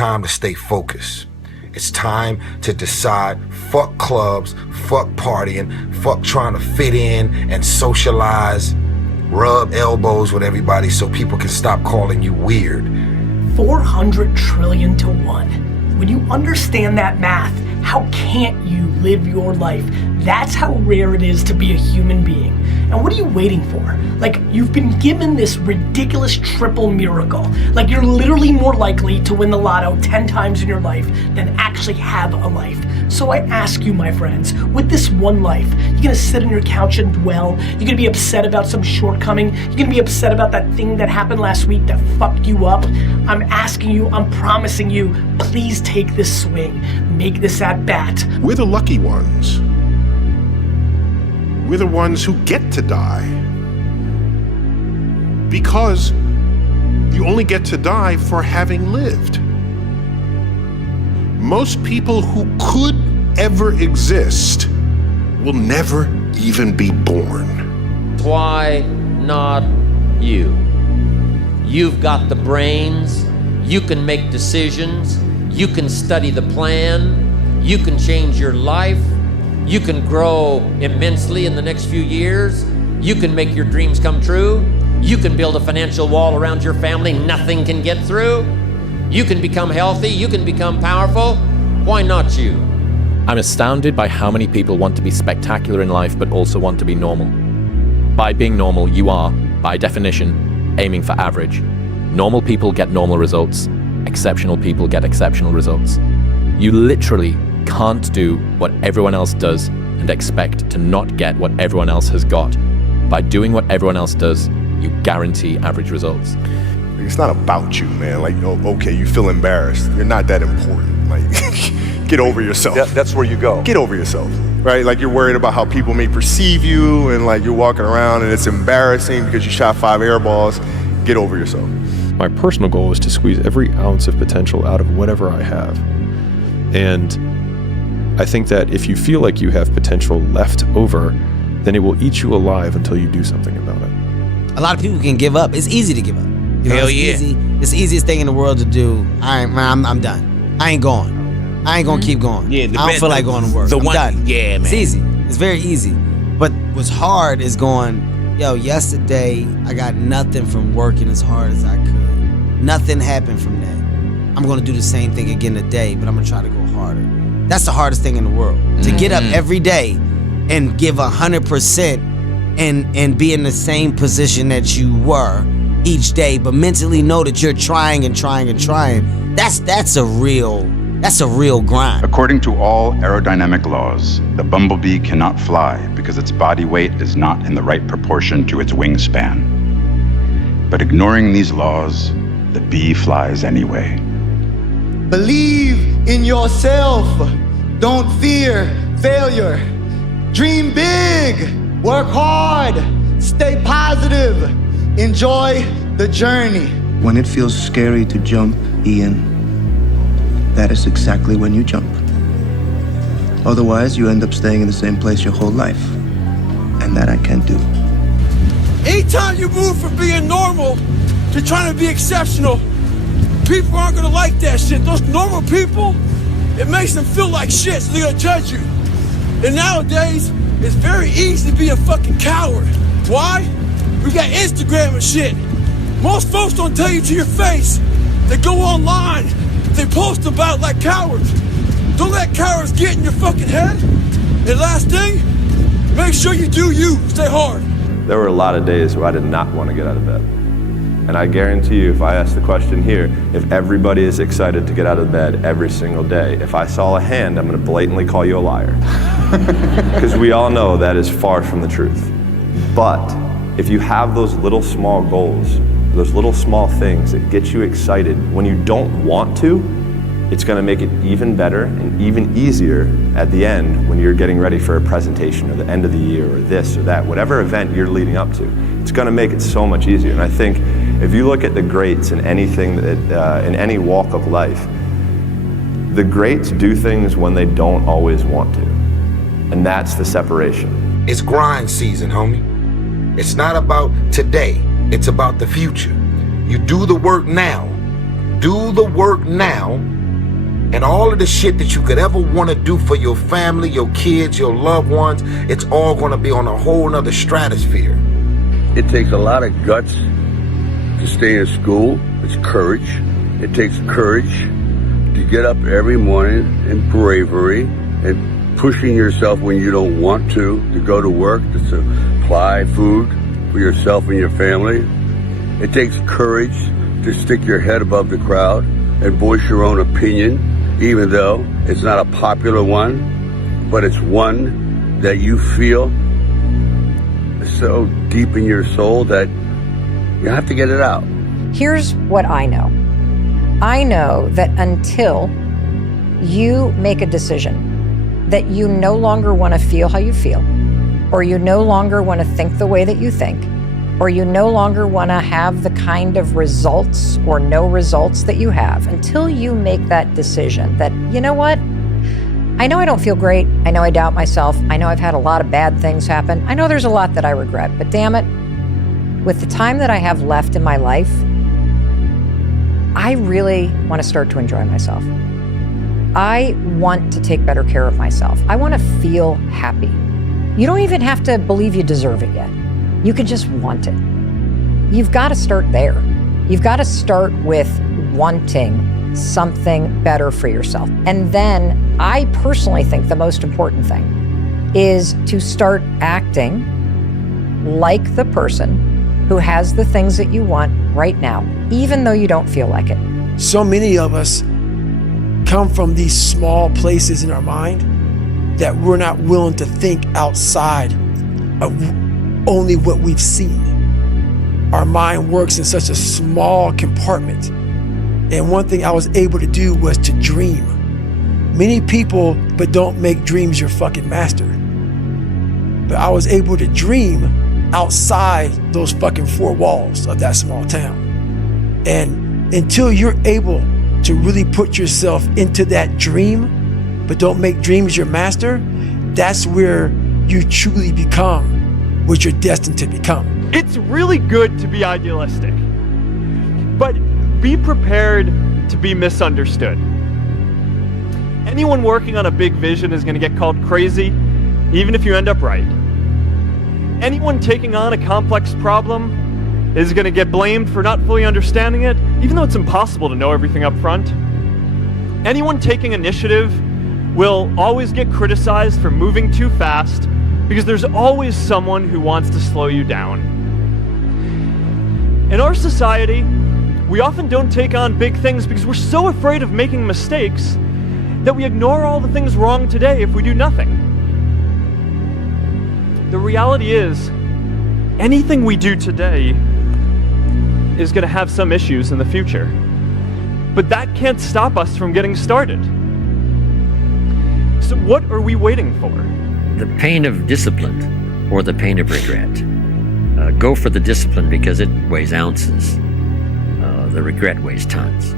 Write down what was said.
time to stay focused. It's time to decide, fuck clubs, fuck partying, fuck trying to fit in and socialize, rub elbows with everybody so people can stop calling you weird. 400 trillion to 1. When you understand that math, how can't you live your life? That's how rare it is to be a human being. And what are you waiting for? Like, you've been given this ridiculous triple miracle. Like, you're literally more likely to win the lotto 10 times in your life than actually have a life. So I ask you, my friends, with this one life, you're gonna sit on your couch and dwell? You're gonna be upset about some shortcoming? You're gonna be upset about that thing that happened last week that fucked you up? I'm asking you, I'm promising you, please take this swing. Make this at bat. We're the lucky ones. We're the ones who get to die. Because you only get to die for having lived. Most people who could ever exist will never even be born. Why not you? You've got the brains, you can make decisions, you can study the plan, you can change your life, you can grow immensely in the next few years, you can make your dreams come true, you can build a financial wall around your family nothing can get through, you can become healthy, you can become powerful. Why not you? I'm astounded by how many people want to be spectacular in life but also want to be normal. By being normal, you are, by definition, aiming for average. Normal people get normal results. Exceptional people get exceptional results. You literally can't do what everyone else does and expect to not get what everyone else has got. By doing what everyone else does, you guarantee average results. It's not about you, man. Like, oh, okay, you feel embarrassed. You're not that important. Like, get over yourself. That's where you go. Get over yourself, right? Like, you're worried about how people may perceive you, and like you're walking around and it's embarrassing because you shot 5 air balls. Get over yourself. My personal goal is to squeeze every ounce of potential out of whatever I have. And I think that if you feel like you have potential left over, then it will eat you alive until you do something about it. A lot of people can give up. It's easy to give up. You know, Hell yeah. Easy. It's the easiest thing in the world to do. I'm done. I ain't going. I ain't gonna keep going. Yeah, I don't feel like going to work. I'm done. Yeah, man. It's easy. It's very easy. But what's hard is going, yo, yesterday I got nothing from working as hard as I could. Nothing happened from that. I'm gonna do the same thing again today, but I'm gonna try to go harder. That's the hardest thing in the world. To get up every day and give 100% and be in the same position that you were each day, but mentally know that you're trying and trying and trying. That's a real grind. According to all aerodynamic laws, the bumblebee cannot fly because its body weight is not in the right proportion to its wingspan. But ignoring these laws, the bee flies anyway. Believe in yourself. Don't fear failure. Dream big. Work hard. Stay positive. Enjoy the journey. When it feels scary to jump, Ian, that is exactly when you jump. Otherwise, you end up staying in the same place your whole life. And that I can't do. Anytime you move from being normal to trying to be exceptional, people aren't gonna like that shit. Those normal people, it makes them feel like shit, so they're gonna judge you. And nowadays, it's very easy to be a fucking coward. Why? We got Instagram and shit. Most folks don't tell you to your face. They go online, they post about it like cowards. Don't let cowards get in your fucking head. And last thing, make sure you do you. Stay hard. There were a lot of days where I did not want to get out of bed. And I guarantee you, if I ask the question here, if everybody is excited to get out of bed every single day, if I saw a hand, I'm gonna blatantly call you a liar. Because we all know that is far from the truth. But if you have those little small goals, those little small things that get you excited when you don't want to, it's gonna make it even better and even easier at the end when you're getting ready for a presentation or the end of the year or this or that, whatever event you're leading up to. It's gonna make it so much easier. And I think if you look at the greats in anything that, in any walk of life, the greats do things when they don't always want to. And that's the separation. It's grind season, homie. It's not about today, it's about the future. You do the work now, do the work now, and all of the shit that you could ever want to do for your family, your kids, your loved ones, it's all going to be on a whole nother stratosphere. It takes a lot of guts to stay in school. It's courage. It takes courage to get up every morning, and bravery and pushing yourself when you don't want to go to work, to supply food for yourself and your family. It takes courage to stick your head above the crowd and voice your own opinion, even though it's not a popular one, but it's one that you feel so deep in your soul that you have to get it out. Here's what I know. I know that until you make a decision that you no longer want to feel how you feel, or you no longer want to think the way that you think, or you no longer want to have the kind of results or no results that you have, until you make that decision that, you know what? I know I don't feel great. I know I doubt myself. I know I've had a lot of bad things happen. I know there's a lot that I regret, but damn it, with the time that I have left in my life, I really want to start to enjoy myself. I want to take better care of myself. I want to feel happy. You don't even have to believe you deserve it yet. You can just want it. You've got to start there. You've got to start with wanting something better for yourself. And then I personally think the most important thing is to start acting like the person who has the things that you want right now, even though you don't feel like it. So many of us come from these small places in our mind that we're not willing to think outside of only what we've seen. Our mind works in such a small compartment. And one thing I was able to do was to dream. Many people, but don't make dreams your fucking master. But I was able to dream outside those fucking four walls of that small town. And until you're able to really put yourself into that dream, but don't make dreams your master, that's where you truly become what you're destined to become. It's really good to be idealistic, but be prepared to be misunderstood. Anyone working on a big vision is going to get called crazy, even if you end up right. Anyone taking on a complex problem is going to get blamed for not fully understanding it, even though it's impossible to know everything up front. Anyone taking initiative will always get criticized for moving too fast, because there's always someone who wants to slow you down. In our society, we often don't take on big things because we're so afraid of making mistakes that we ignore all the things wrong today if we do nothing. The reality is, anything we do today is going to have some issues in the future. But that can't stop us from getting started. So what are we waiting for? The pain of discipline or the pain of regret. Go for the discipline because it weighs ounces. The regret weighs tons.